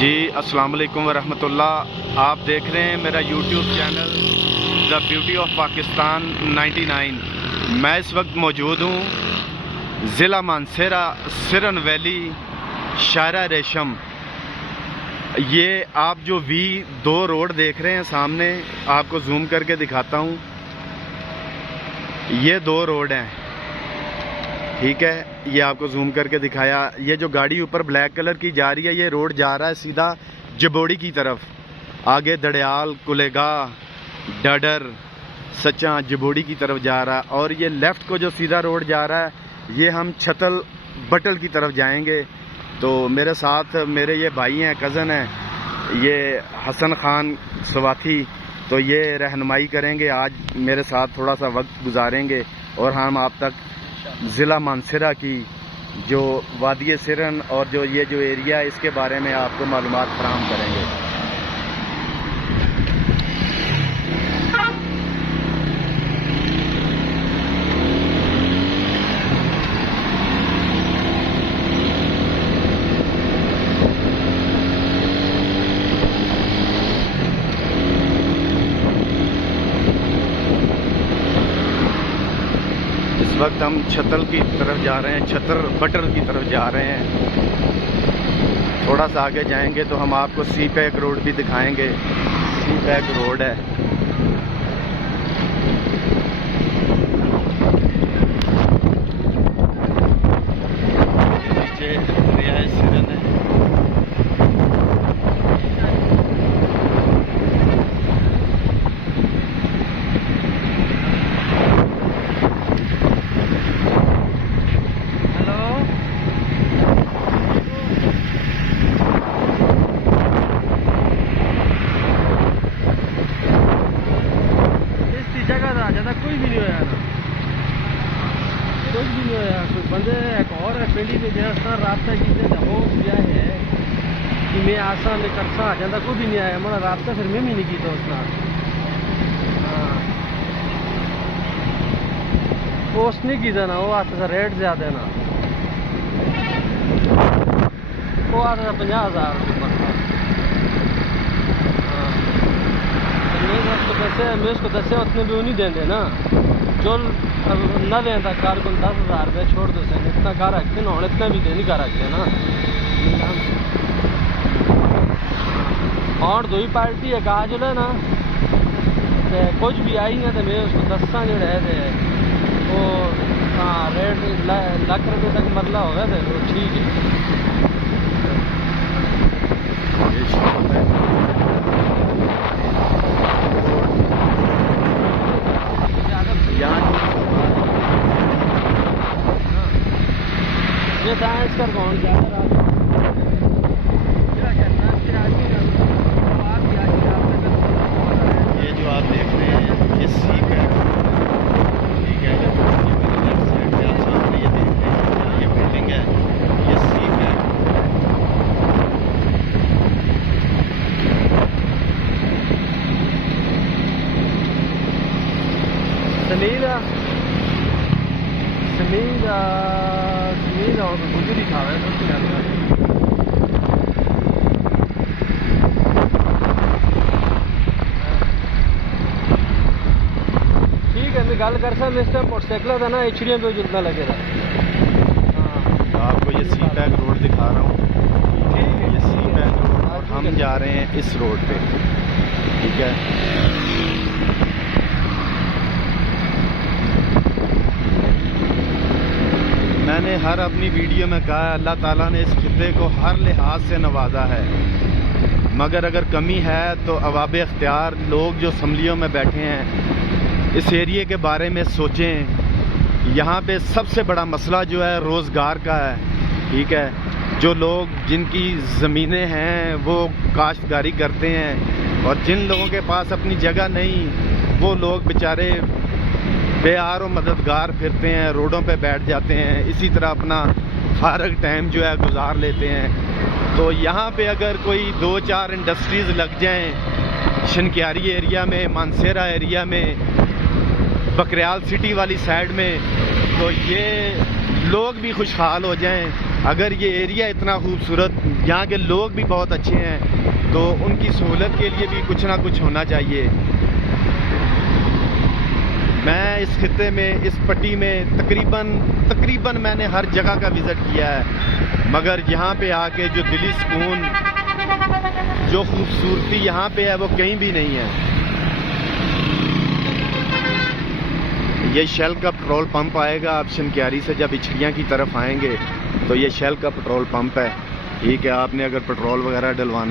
जी अस्सलाम वालेकुम वरहमतुल्लाह। आप देख रहे हैं मेरा YouTube channel the beauty of Pakistan 99। मैं इस वक्त मौजूद हूँ ज़िला मानसेरा सिरन वैली शायरा रेशम। ये आप जो V2 रोड देख रहे हैं सामने, आपको जूम करके दिखाता हूँ। ये 2 रोड हैं, ठीक है, ये आपको जूम करके दिखाया। ये जो गाड़ी ऊपर ब्लैक कलर की जा रही है, ये रोड जा रहा है सीधा जबोड़ी की तरफ। आगे दड़याल, कुलेगाह, डडर, सच्चा जबोड़ी की तरफ जा रहा है। और ये लेफ़्ट को जो सीधा रोड जा रहा है, ये हम छतल बटल की तरफ जाएंगे। तो मेरे साथ मेरे ये भाई हैं, कज़न हैं, ये हसन खान सवाथी। तो ये रहनुमाई करेंगे, आज मेरे साथ थोड़ा सा वक्त गुजारेंगे और हम आप तक ज़िला मानसेरा की जो वादी सिरन और जो ये जो एरिया है, इसके बारे में आपको मालूमात फराहम करेंगे। इस वक्त हम छतल की तरफ जा रहे हैं, छतर बटर की तरफ जा रहे हैं। थोड़ा सा आगे जाएंगे तो हम आपको सी पैक रोड भी दिखाएंगे। सी पैक रोड है। नीचे रियाज सिरन है। ज़्यादा कोई भी नहीं होया ना, कुछ भी नहीं होया। कोई बंदे एक और है पिंडी में जैसा रास्ता की हो गया है कि मैं आसा में करसा आ जाता, कोई भी नहीं आया। मेरा रास्ता फिर मैं भी नहीं किया उसना। हाँ, पोस्ट नहीं की ना, वो आता था रेट ज़्यादा है ना, वो आता था 50,000 रुपये पर। मैं उसको दसे उतने भी नहीं देंगे ना, जो न देता कार को 10,000 रुपये छोड़ दो सर, इतना कार रखते ना, इतना भी नहीं कार रखते ना। और 2 ही पार्टी है कहा जो है ना, तो कुछ भी आई ना तो मैं उसको दसा जो है वो हाँ रेट लाख रुपये तक मरला होगा तो वो ठीक है। ये साइंस कर कौन ज़्यादा ये जो आप देख रहे हैं ये सी पैक, ठीक है। लेफ्ट साइड पे आप सामने ये देख रहे हैं, ये बिल्डिंग है, ये सी पैक। समीर और गुजरी खा रहे हैं। ठीक है, मैं गल कर सकता, इस टाइम मोटरसाइकिल था ना एचडी पे जितना लगेगा। हाँ, आपको ये सी पैक रोड दिखा रहा हूँ, ठीक है। ये सी पैक रोड और हम जा रहे हैं इस रोड पे, ठीक है। मैंने हर अपनी वीडियो में कहा है, अल्लाह ताला ने इस खित्ते को हर लिहाज से नवाजा है, मगर अगर कमी है तो अवाब इख्तियार लोग जो असम्बलियों में बैठे हैं इस एरिए के बारे में सोचें। यहाँ पे सबसे बड़ा मसला जो है रोज़गार का है, ठीक है। जो लोग जिनकी ज़मीनें हैं वो काश्तकारी करते हैं, और जिन लोगों के पास अपनी जगह नहीं, वो लोग बेचारे बेआर और मददगार फिरते हैं, रोडों पे बैठ जाते हैं, इसी तरह अपना फारग टाइम जो है गुजार लेते हैं। तो यहाँ पे अगर कोई 2-4 इंडस्ट्रीज़ लग जाएं शनक्यारी एरिया में, मानसेरा एरिया में, बकरियाल सिटी वाली साइड में, तो ये लोग भी खुशहाल हो जाएं अगर ये एरिया इतना खूबसूरत, यहाँ के लोग भी बहुत अच्छे हैं, तो उनकी सहूलत के लिए भी कुछ ना कुछ होना चाहिए। मैं इस खित्ते में, इस पट्टी में तकरीबन मैंने हर जगह का विज़िट किया है, मगर यहाँ पे आके जो दिली सुकून, जो खूबसूरती यहाँ पे है वो कहीं भी नहीं है। ये शेल का पेट्रोल पंप आएगा, आप शनक्यारी से जब इछड़ियाँ की तरफ आएंगे तो ये शेल का पेट्रोल पंप है। ठीक है, आपने अगर पेट्रोल वगैरह डलवाना